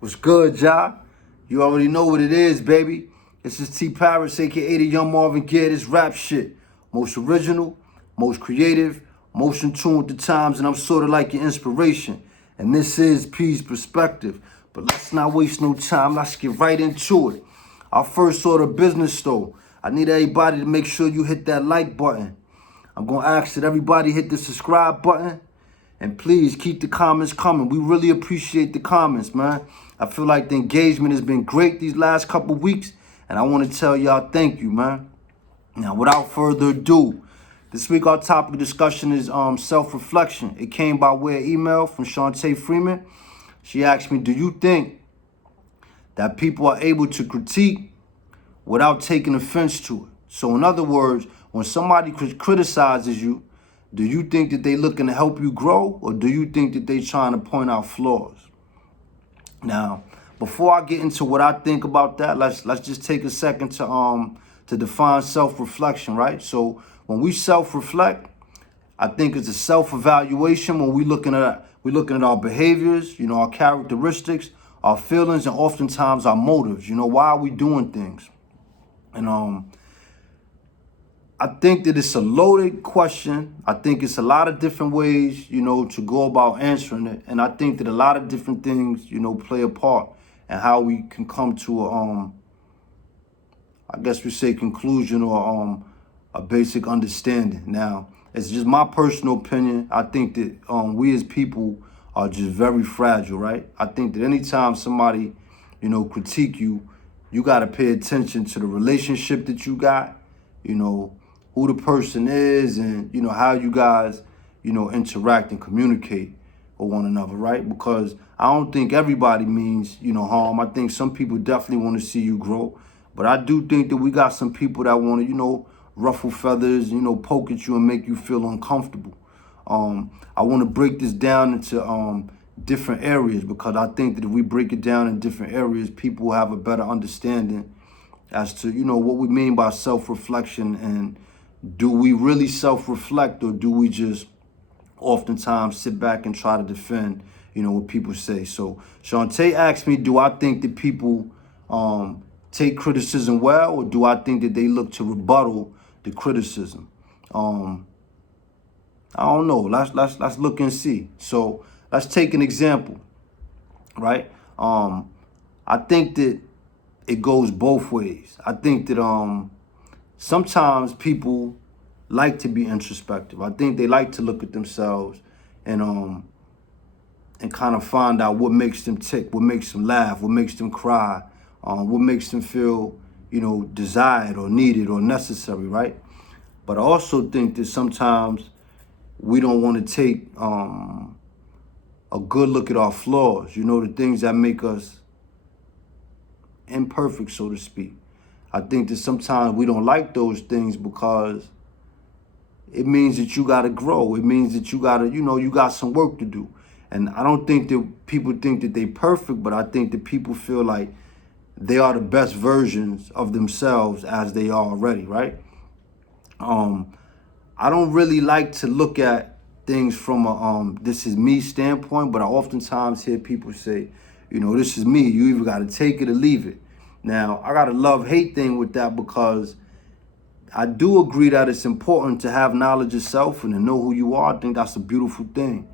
What's good, y'all? You already know what it is, baby. This is T Paris, aka the Young Marvin Gaye. This rap shit. Most original, most creative, most in tune with the times, and I'm sort of like your inspiration. And this is P's Perspective. But let's not waste no time. Let's get right into it. Our first order of business, though. I need everybody to make sure you hit that like button. I'm going to ask that everybody hit the subscribe button. And please keep the comments coming. We really appreciate the comments, man. I feel like the engagement has been great these last couple weeks. And I want to tell y'all thank you, man. Now, without further ado, this week our topic of discussion is self-reflection. It came by way of email from Shantae Freeman. She asked me, do you think that people are able to critique without taking offense to it? So in other words, when somebody criticizes you, do you think that they looking to help you grow, or do you think that they trying to point out flaws? Now, before I get into what I think about that, let's just take a second to define self-reflection, right? So when we self-reflect, I think it's a self-evaluation when we're looking at our behaviors, our characteristics, our feelings, and oftentimes our motives. Why are we doing things? And I think that it's a loaded question. I think it's a lot of different ways, to go about answering it. And I think that a lot of different things, play a part in how we can come to I guess we say conclusion or a basic understanding. Now, it's just my personal opinion. I think that we as people are just very fragile, right? I think that anytime somebody, critique you, you got to pay attention to the relationship that you got, who the person is, and how you guys interact and communicate with one another, right? Because I don't think everybody means harm. I think some people definitely want to see you grow, but I do think that we got some people that want to ruffle feathers, poke at you and make you feel uncomfortable. I want to break this down into different areas, because I think that if we break it down in different areas, people will have a better understanding as to what we mean by self-reflection, and do we really self-reflect, or do we just oftentimes sit back and try to defend, what people say? So Shantae asked me, do I think that people take criticism well, or do I think that they look to rebuttal the criticism? I don't know. Let's look and see. So let's take an example, right? I think that it goes both ways. I think that sometimes people like to be introspective. I think they like to look at themselves and kind of find out what makes them tick, what makes them laugh, what makes them cry, what makes them feel, desired or needed or necessary, right? But I also think that sometimes we don't want to take a good look at our flaws, the things that make us imperfect, so to speak. I think that sometimes we don't like those things because it means that you got to grow. It means that you got to, you got some work to do. And I don't think that people think that they perfect, but I think that people feel like they are the best versions of themselves as they are already, right? I don't really like to look at things from a this is me standpoint, but I oftentimes hear people say, this is me. You either got to take it or leave it. Now, I got a love-hate thing with that, because I do agree that it's important to have knowledge of self and to know who you are. I think that's a beautiful thing.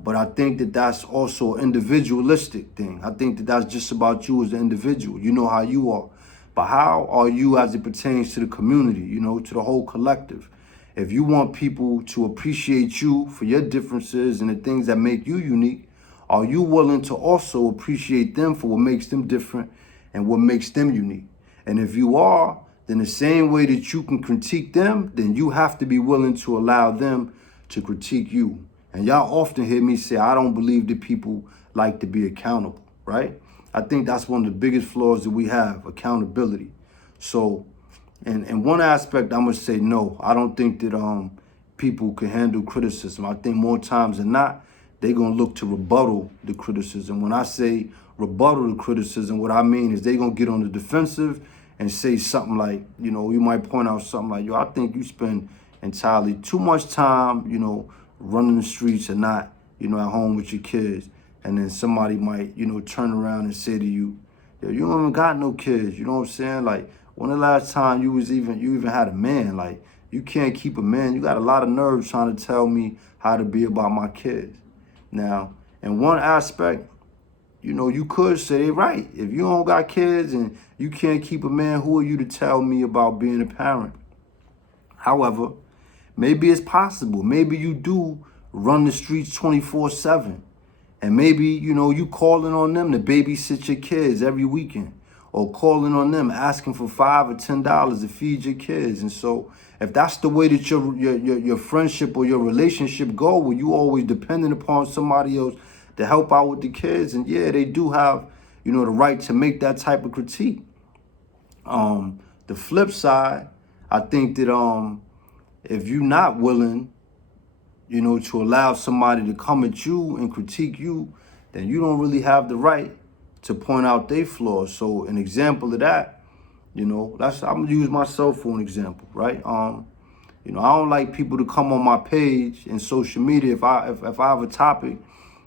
But I think that that's also an individualistic thing. I think that that's just about you as an individual. You know how you are. But how are you as it pertains to the community, to the whole collective? If you want people to appreciate you for your differences and the things that make you unique, are you willing to also appreciate them for what makes them different and what makes them unique? And if you are, then the same way that you can critique them, then you have to be willing to allow them to critique you. And y'all often hear me say, I don't believe that people like to be accountable, right? I think that's one of the biggest flaws that we have, accountability. So, in one aspect, I'm going to say no. I don't think that people can handle criticism. I think more times than not, they're going to look to rebuttal the criticism. When I say rebuttal the criticism, what I mean is they're going to get on the defensive and say something like, you might point out something like, I think you spend entirely too much time, running the streets and not, at home with your kids. And then somebody might, turn around and say to you, yo, you don't even got no kids. You know what I'm saying? Like, when the last time you even had a man? Like, you can't keep a man. You got a lot of nerves trying to tell me how to be about my kids. Now, in one aspect, you could say, right, if you don't got kids and you can't keep a man, who are you to tell me about being a parent? However, maybe it's possible. Maybe you do run the streets 24/7. And maybe, you calling on them to babysit your kids every weekend, or calling on them asking for $5 or $10 to feed your kids. And so if that's the way that your friendship or your relationship go, where you always dependent upon somebody else to help out with the kids, and yeah, they do have, the right to make that type of critique. The flip side, I think that if you're not willing, to allow somebody to come at you and critique you, then you don't really have the right to point out their flaws. So an example of that, I'm gonna use myself for an example, right? I don't like people to come on my page in social media if I have a topic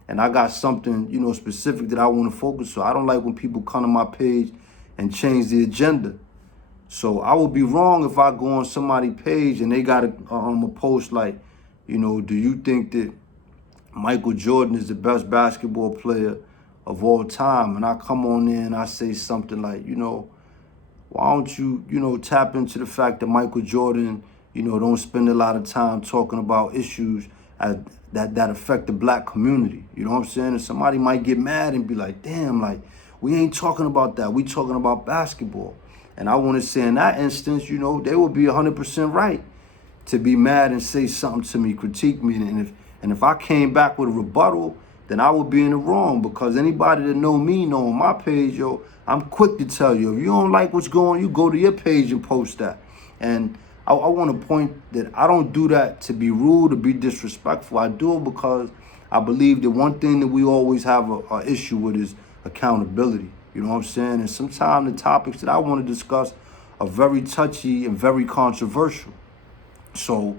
and I got something, specific that I want to focus on. I don't like when people come to my page and change the agenda. So I would be wrong if I go on somebody's page and they got a post like, do you think that Michael Jordan is the best basketball player of all time? And I come on there and I say something like, why don't you, tap into the fact that Michael Jordan, don't spend a lot of time talking about issues that affect the black community. You know what I'm saying? And somebody might get mad and be like, damn, like, we ain't talking about that. We talking about basketball. And I want to say in that instance, they would be 100% right to be mad and say something to me, critique me. And if I came back with a rebuttal, then I would be in the wrong, because anybody that know me know on my page, I'm quick to tell you, if you don't like what's going on, you go to your page and post that. And I want to point that I don't do that to be rude or be disrespectful. I do it because I believe that one thing that we always have a issue with is accountability. You know what I'm saying? And sometimes the topics that I want to discuss are very touchy and very controversial. So,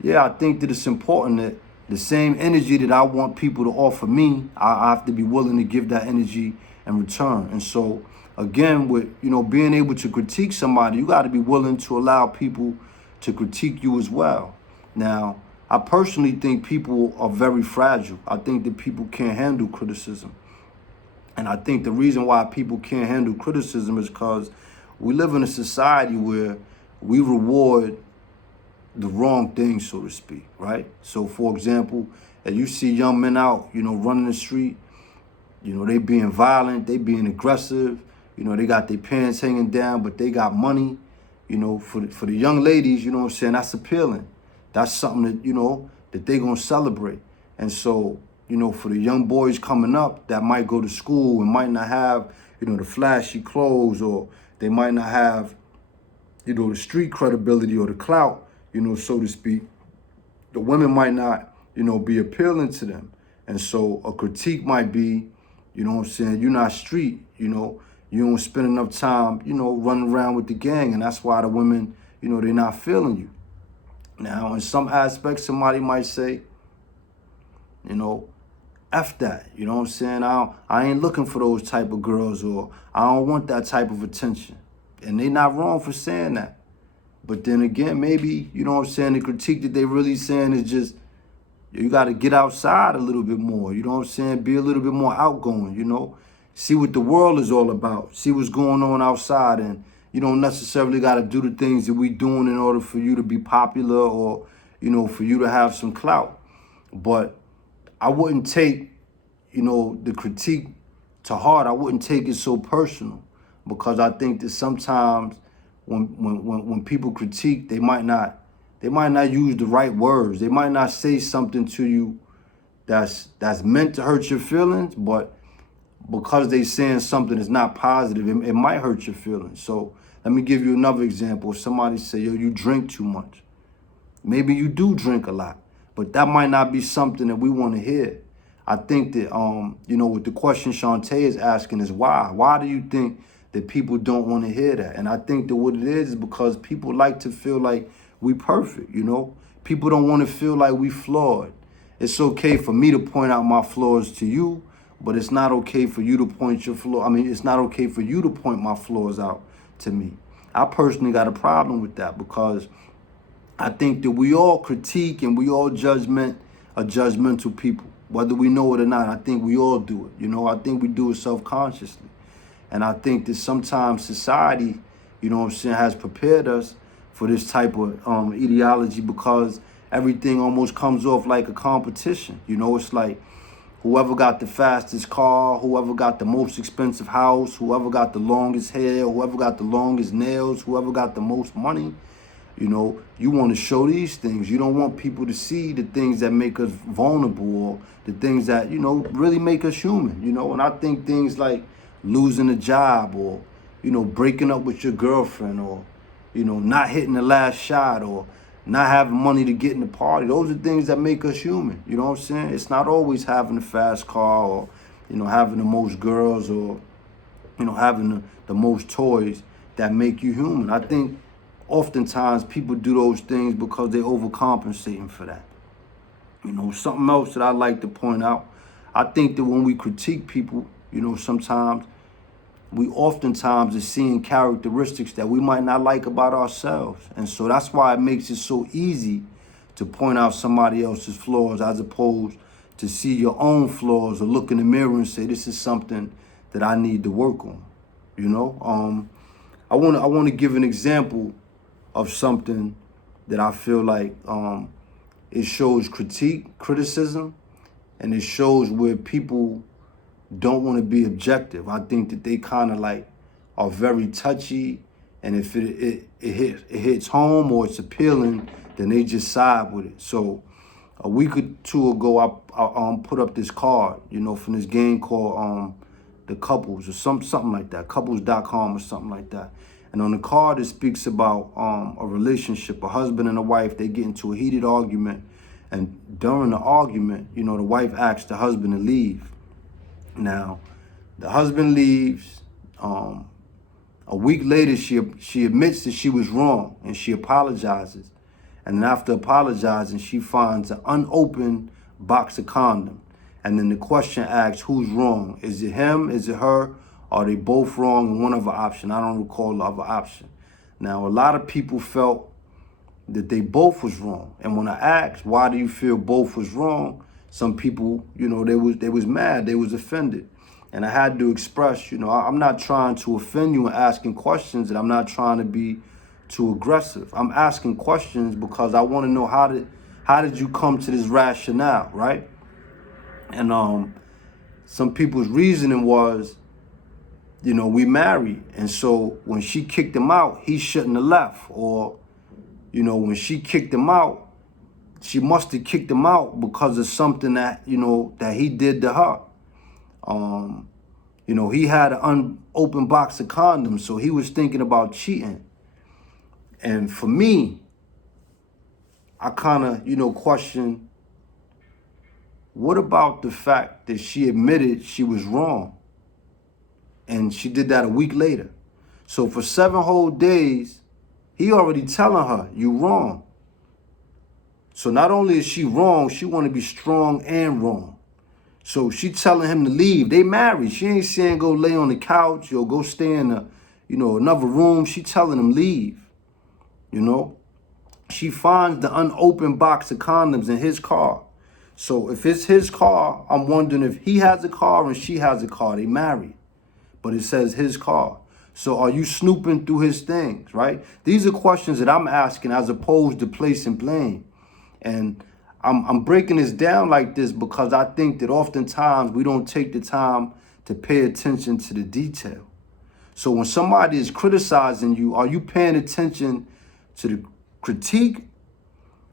yeah, I think that it's important that the same energy that I want people to offer me, I have to be willing to give that energy in return. And so, again, with, being able to critique somebody, you got to be willing to allow people to critique you as well. Now, I personally think people are very fragile. I think that people can't handle criticism. And I think the reason why people can't handle criticism is because we live in a society where we reward the wrong thing, so to speak, right? So, for example, if you see young men out, running the street, they being violent, they being aggressive, they got their pants hanging down, but they got money, for the young ladies, you know what I'm saying, that's appealing. That's something that, that they gonna celebrate. And so, for the young boys coming up that might go to school and might not have, the flashy clothes, or they might not have, the street credibility or the clout, so to speak, the women might not, be appealing to them. And so a critique might be, what I'm saying, you're not street, you don't spend enough time, running around with the gang. And that's why the women, they're not feeling you. Now, in some aspects, somebody might say, F that, you know what I'm saying? I ain't looking for those type of girls, or I don't want that type of attention. And they not wrong for saying that. But then again, maybe, the critique that they really saying is just, you got to get outside a little bit more, be a little bit more outgoing, see what the world is all about, see what's going on outside. And you don't necessarily got to do the things that we doing in order for you to be popular, or, for you to have some clout. But I wouldn't take, the critique to heart. I wouldn't take it so personal, because I think that sometimes when people critique, they might not use the right words. They might not say something to you that's meant to hurt your feelings, but because they saying something that's not positive, it might hurt your feelings. So let me give you another example. If somebody say, yo, you drink too much. Maybe you do drink a lot, but that might not be something that we want to hear. I think that, what the question Shantae is asking is why? Why do you think that people don't want to hear that? And I think that what it is because people like to feel like we perfect, People don't want to feel like we flawed. It's okay for me to point out my flaws to you, but it's not okay for you to point your flaw. I mean, it's not okay for you to point my flaws out to me. I personally got a problem with that because I think that we all critique and we all are judgmental people, whether we know it or not. I think we all do it. I think we do it self-consciously. And I think that sometimes society, has prepared us for this type of ideology because everything almost comes off like a competition. It's like whoever got the fastest car, whoever got the most expensive house, whoever got the longest hair, whoever got the longest nails, whoever got the most money. You want to show these things. You don't want people to see the things that make us vulnerable or the things that, really make us human, And I think things like losing a job or, breaking up with your girlfriend or, not hitting the last shot or not having money to get in the party. Those are things that make us human. You know what I'm saying? It's not always having a fast car or, having the most girls or, having the most toys that make you human. I think oftentimes people do those things because they're overcompensating for that. Something else that I like to point out, I think that when we critique people, sometimes we oftentimes are seeing characteristics that we might not like about ourselves. And so that's why it makes it so easy to point out somebody else's flaws as opposed to see your own flaws or look in the mirror and say, this is something that I need to work on. I want to give an example of something that I feel like it shows criticism, and it shows where people don't want to be objective. I think that they kind of like are very touchy, and if it hits home or it's appealing, then they just side with it. So a week or two ago, I put up this card, from this game called The Couples or something like that, couples.com or something like that. And on the card, it speaks about a relationship, a husband and a wife. They get into a heated argument, and during the argument, the wife asks the husband to leave. Now, the husband leaves. A week later, she admits that she was wrong, and she apologizes. And then after apologizing, she finds an unopened box of condoms. And then the question asks, who's wrong? Is it him? Is it her? Are they both wrong? And one other option. I don't recall the other option. Now, a lot of people felt that they both was wrong. And when I asked, why do you feel both was wrong? Some people, they was mad, they was offended. And I had to express, I'm not trying to offend you and asking questions, and I'm not trying to be too aggressive. I'm asking questions because I want to know how did you come to this rationale, right? And some people's reasoning was, we married. And so when she kicked him out, he shouldn't have left. Or, when she kicked him out, she must have kicked him out because of something that, that he did to her. He had an unopened box of condoms, so he was thinking about cheating. And for me, I kind of, question, what about the fact that she admitted she was wrong? And she did that a week later. So for 7 whole days, he already telling her, you wrong. So not only is she wrong, she want to be strong and wrong. So she telling him to leave. They married. She ain't saying go lay on the couch or go stay in another room. She telling him leave. She finds the unopened box of condoms in his car. So if it's his car, I'm wondering if he has a car and she has a car. They married, but it says his car. So are you snooping through his things, right? These are questions that I'm asking as opposed to placing blame. And I'm breaking this down like this because I think that oftentimes we don't take the time to pay attention to the detail. So when somebody is criticizing you, are you paying attention to the critique,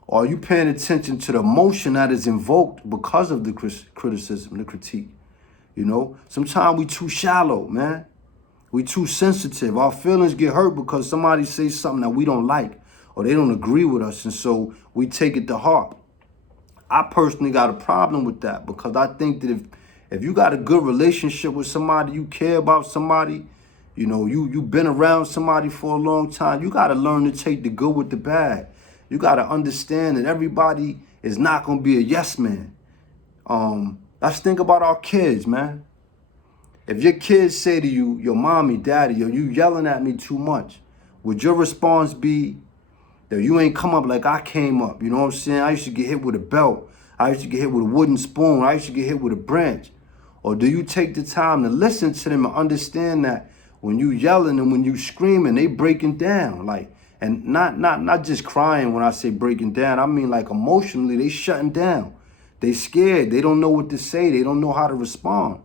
or are you paying attention to the emotion that is invoked because of the criticism, the critique? Sometimes we too shallow, man. We too sensitive. Our feelings get hurt because somebody says something that we don't like or they don't agree with us, and so we take it to heart. I personally got a problem with that because I think that if you got a good relationship with somebody, you care about somebody, you've been around somebody for a long time, you got to learn to take the good with the bad. You got to understand that everybody is not going to be a yes man. Let's think about our kids, man. If your kids say to you, your mommy, daddy, yo, you yelling at me too much, would your response be that you ain't come up like I came up? You know what I'm saying? I used to get hit with a belt. I used to get hit with a wooden spoon. I used to get hit with a branch. Or do you take the time to listen to them and understand that when you yelling and when you screaming, they breaking down, like, and not just crying when I say breaking down. I mean like emotionally, they shutting down. They scared. They don't know what to say. They don't know how to respond.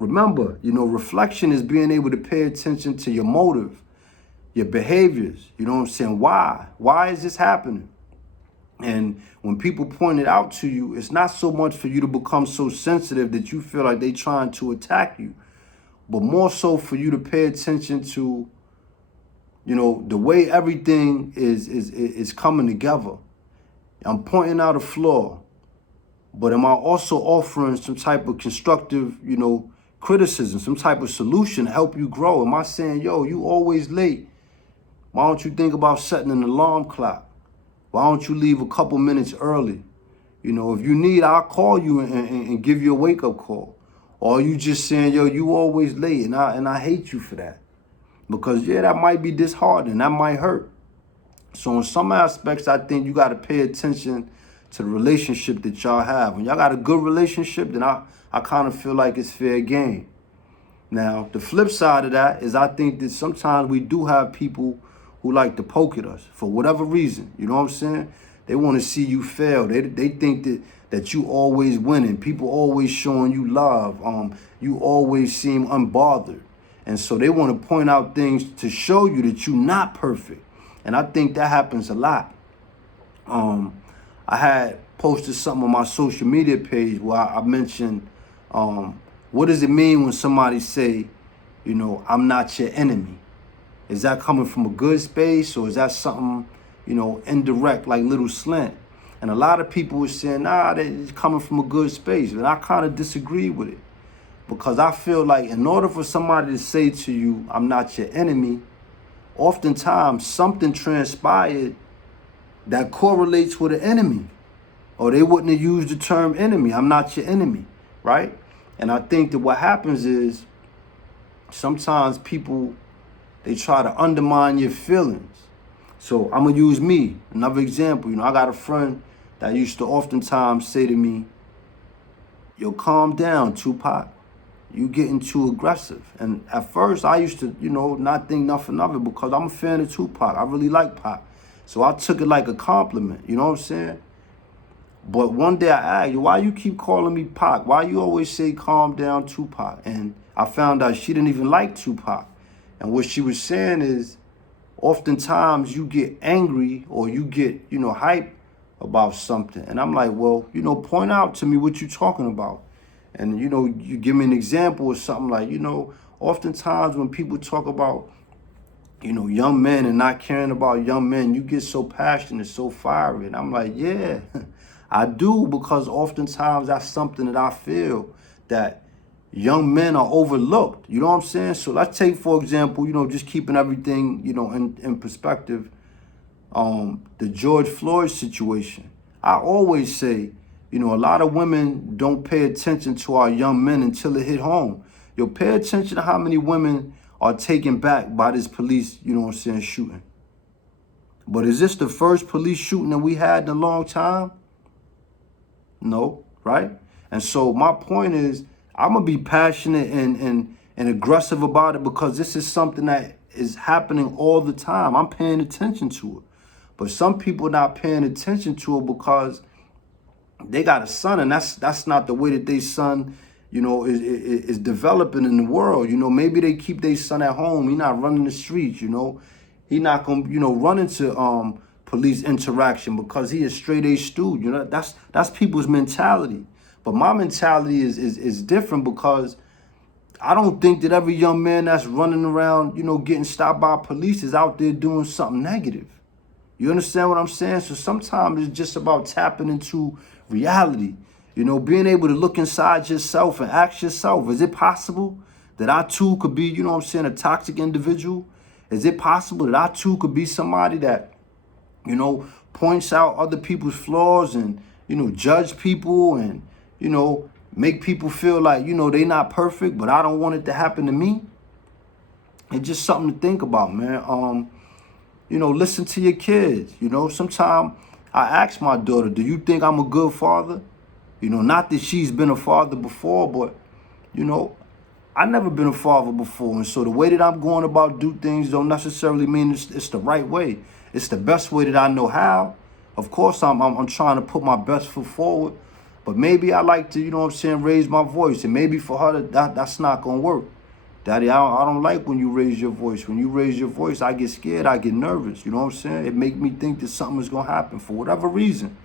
Remember, reflection is being able to pay attention to your motive, your behaviors. You know what I'm saying? Why? Why is this happening? And when people point it out to you, it's not so much for you to become so sensitive that you feel like they trying to attack you, but more so for you to pay attention to, the way everything is coming together. I'm pointing out a flaw, but am I also offering some type of constructive, criticism, some type of solution to help you grow? Am I saying, yo, you always late? Why don't you think about setting an alarm clock? Why don't you leave a couple minutes early? If you need, I'll call you and give you a wake-up call. Or are you just saying, yo, you always late, and I hate you for that? Because, yeah, that might be disheartening. That might hurt. So in some aspects, I think you got to pay attention to the relationship that y'all have. When y'all got a good relationship, then I kind of feel like it's fair game. Now, the flip side of that is I think that sometimes we do have people who like to poke at us for whatever reason. You know what I'm saying? They want to see you fail. They think that you always winning. People always showing you love. You always seem unbothered. And so they want to point out things to show you that you're not perfect. And I think that happens a lot. I had posted something on my social media page where I mentioned, what does it mean when somebody say, I'm not your enemy? Is that coming from a good space, or is that something, indirect, like little slant? And a lot of people were saying, nah, it's coming from a good space. And I kind of disagree with it, because I feel like in order for somebody to say to you, I'm not your enemy, oftentimes something transpired that correlates with an enemy, or they wouldn't have used the term enemy. I'm not your enemy, right? And I think that what happens is sometimes people, they try to undermine your feelings. So I'm going to use me, another example. I got a friend that used to oftentimes say to me, yo, calm down, Tupac. You getting too aggressive. And at first I used to, not think nothing of it, because I'm a fan of Tupac. I really like Pac. So I took it like a compliment, you know what I'm saying? But one day I asked, why you keep calling me Pac? Why you always say calm down, Tupac? And I found out she didn't even like Tupac. And what she was saying is, oftentimes you get angry or you get, hype about something. And I'm like, well, point out to me what you're talking about. And, you give me an example or something like, oftentimes when people talk about, young men and not caring about young men, you get so passionate, so fiery. And I'm like, yeah, I do, because oftentimes that's something that I feel that young men are overlooked. You know what I'm saying? So let's take, for example, just keeping everything, in perspective, the George Floyd situation. I always say, a lot of women don't pay attention to our young men until it hit home. Pay attention to how many women are taken back by this police, shooting. But is this the first police shooting that we had in a long time? No, right? And so my point is, I'm going to be passionate and aggressive about it, because this is something that is happening all the time. I'm paying attention to it. But some people are not paying attention to it because they got a son, and that's not the way that they son, is developing in the world. Maybe they keep their son at home. He not running the streets, He not going to, run into police interaction because he is straight A student. That's people's mentality. But my mentality is different, because I don't think that every young man that's running around, getting stopped by police is out there doing something negative. You understand what I'm saying? So sometimes it's just about tapping into reality, being able to look inside yourself and ask yourself, is it possible that I too could be, a toxic individual? Is it possible that I too could be somebody that, points out other people's flaws and, judge people and, make people feel like, they not perfect, but I don't want it to happen to me. It's just something to think about, man. Listen to your kids. Sometimes I ask my daughter, do you think I'm a good father? Not that she's been a father before, but, I never been a father before. And so the way that I'm going about do things don't necessarily mean it's the right way. It's the best way that I know how. Of course, I'm trying to put my best foot forward, but maybe I like to, raise my voice. And maybe for her, that's not going to work. Daddy, I don't like when you raise your voice. When you raise your voice, I get scared. I get nervous. You know what I'm saying? It make me think that something is going to happen for whatever reason.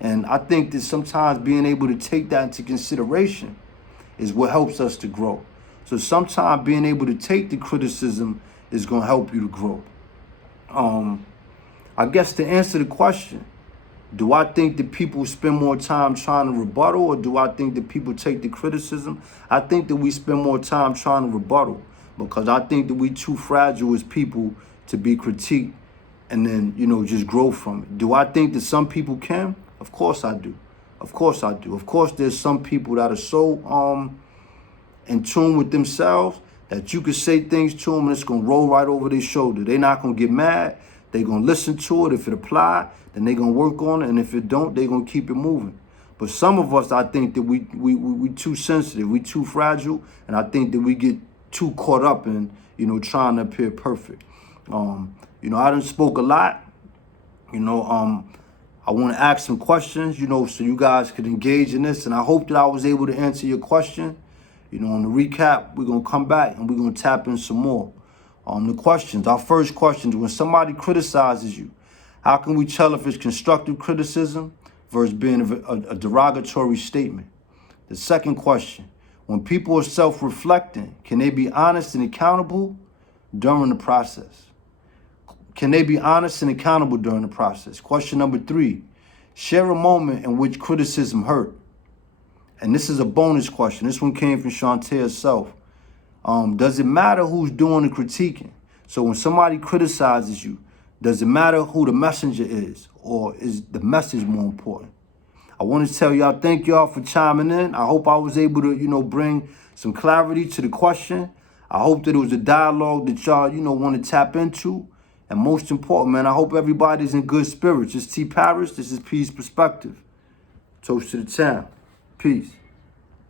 And I think that sometimes being able to take that into consideration is what helps us to grow. So sometimes being able to take the criticism is going to help you to grow. I guess to answer the question, do I think that people spend more time trying to rebuttal, or do I think that people take the criticism? I think that we spend more time trying to rebuttal, because I think that we too fragile as people to be critiqued and then, just grow from it. Do I think that some people can? Of course I do. Of course I do. Of course there's some people that are so in tune with themselves that you could say things to them and it's going to roll right over their shoulder. They're not going to get mad. They're going to listen to it. If it apply, then they're going to work on it. And if it don't, they're going to keep it moving. But some of us, I think that we too sensitive. We too fragile. And I think that we get too caught up in, trying to appear perfect. I done spoke a lot. I want to ask some questions, so you guys could engage in this. And I hope that I was able to answer your question. On the recap, we're going to come back and we're going to tap in some more. The questions, our first question is, when somebody criticizes you, how can we tell if it's constructive criticism versus being a derogatory statement? The second question, when people are self-reflecting, can they be honest and accountable during the process? Can they be honest and accountable during the process? Question number 3, share a moment in which criticism hurt. And this is a bonus question. This one came from Shantae herself. Does it matter who's doing the critiquing? So when somebody criticizes you, does it matter who the messenger is, or is the message more important? I want to tell y'all, thank y'all for chiming in. I hope I was able to, bring some clarity to the question. I hope that it was a dialogue that y'all, want to tap into. And most important, man, I hope everybody's in good spirits. It's T. Paris. This is Peace Perspective. Toast to the town. Peace.